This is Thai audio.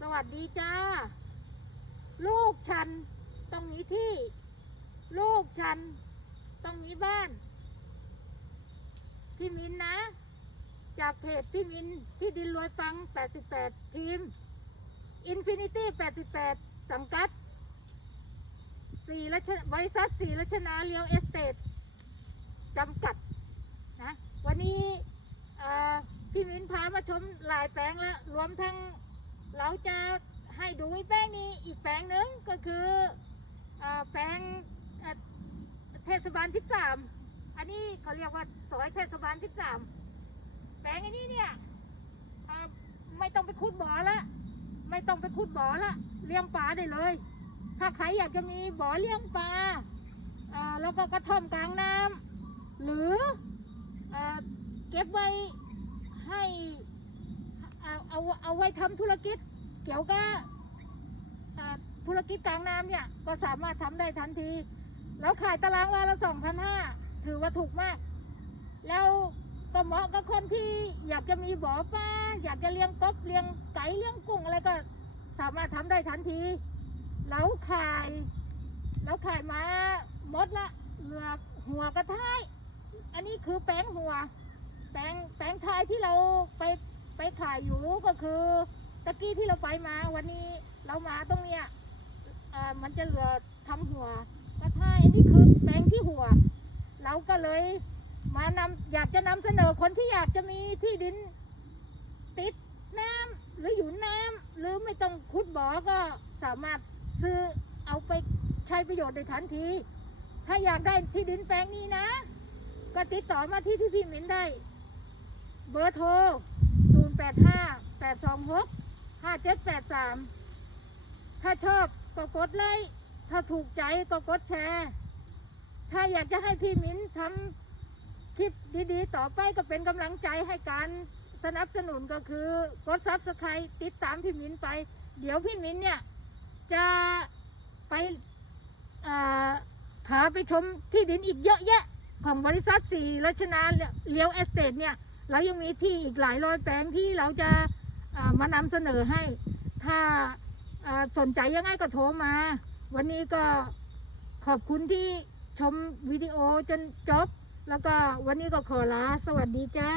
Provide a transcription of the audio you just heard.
สวัสดีจ้า ลูกฉันต้องมีที่ ลูกฉันต้องมีบ้าน พี่มินนะ จากเพจพี่มินที่ดินรวยฟัง 88 ทีม Infinity 88 สังกัดสี่รัชบริษัทสี่รัชนาเรียวเอสเตทจำกัดนะวันนี้พี่มินพามาชมหลายแปลงแล้ว รวมทั้ง เราจะให้ดูอีกแปลงนี้อีกแปลงหนึ่งก็คืออแปลงเทศบาลที่สามอันนี้เขาเรียกว่าซอยเทศบาลที่สามแปลงอันนี้เนี่ยไม่ต้องไปขุดบ่อละไม่ต้องไปขุดบ่อละเลี้ยงปลาได้เลย ถ้าใครอยากจะมีบ่อเลี้ยงปลาแล้วก็กระท่อมกลางน้ำหรือเอ่อเก็บไว้ให้เอาเอาเอาไว้ทำธุรกิจ เกี่ยวกับธุรกิจกลางน้ำเนี่ยก็สามารถทำได้ทันที แล้วขายตารางวาละสองพันห้าถือว่าถูกมาก แล้วก็เหมาะกับคนที่อยากจะมีบ่อปลาอยากจะเลี้ยงกบเลี้ยงไก่เลี้ยงกุ้งอะไรก็สามารถทำได้ทันที แล้วขายแล้วขายมาหมดละเหลือหัวกระท้าย อันนี้คือแป้งหัว แป้งแป้งท้ายที่เราไปไปขายอยู่ก็คือะกี้ที่เราไปมา วันนี้เรามาตรงเนี้ยอ่อมันจะเหลือทำหัวกระท้ายนนี้คือแป้งที่หัว เราก็เลยมานำอยากจะนำเสนอคนที่อยากจะมีที่ดินติดน้ำหรืออยู่น้ำหรือไม่ต้องขุดบ่อก็สามารถซื้อเอาไปใช้ประโยชน์ได้ทันที ถ้าอยากได้ที่ดินแปลงนี้นะ ก็ติดต่อมาที่ที่พี่หมินได้ เบอร์โทร 085826 0 8 5 8 2 6 5 7 8 3ถ้าชอบก็กดไลค์ถ้าถูกใจก็กดแชร์ ถ้าอยากจะให้พี่มิ้นทำคลิปดีๆ ต่อไปก็เป็นกำลังใจให้การสนับสนุนก็คือกดซับสไครต์ติดตามพี่มิ้นไป เดี๋ยวพี่มิ้นเนี่ย จะไปพาไปชมที่ดินอีกเยอะแยะ ของบริษัทสีรัชนาเลี้ยวเอสเตทเนี่ย เรายังมีที่อีกหลายร้อยแปลงที่เราจะ มานำเสนอให้ ถ้าสนใจยังไงก็โทรมา วันนี้ก็ขอบคุณที่ชมวิดีโอจนจบ แล้วก็วันนี้ก็ขอลา สวัสดีจ้า